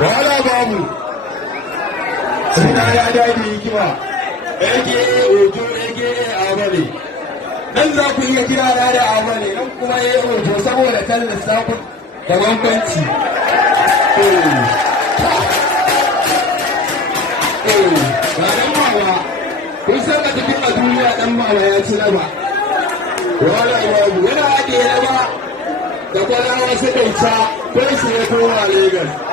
wala babu suna ya dadi hikima ake ojo ake amale nan za ku iya kira na da amale nan kuma ya ojo saboda kan lissafin da bambanci ba dan mawa kun san a cikin a duniya dan mawa ya ci na ba wala babu yana ake na ba da kwalawa su kai ca ko su ya kowa Lagos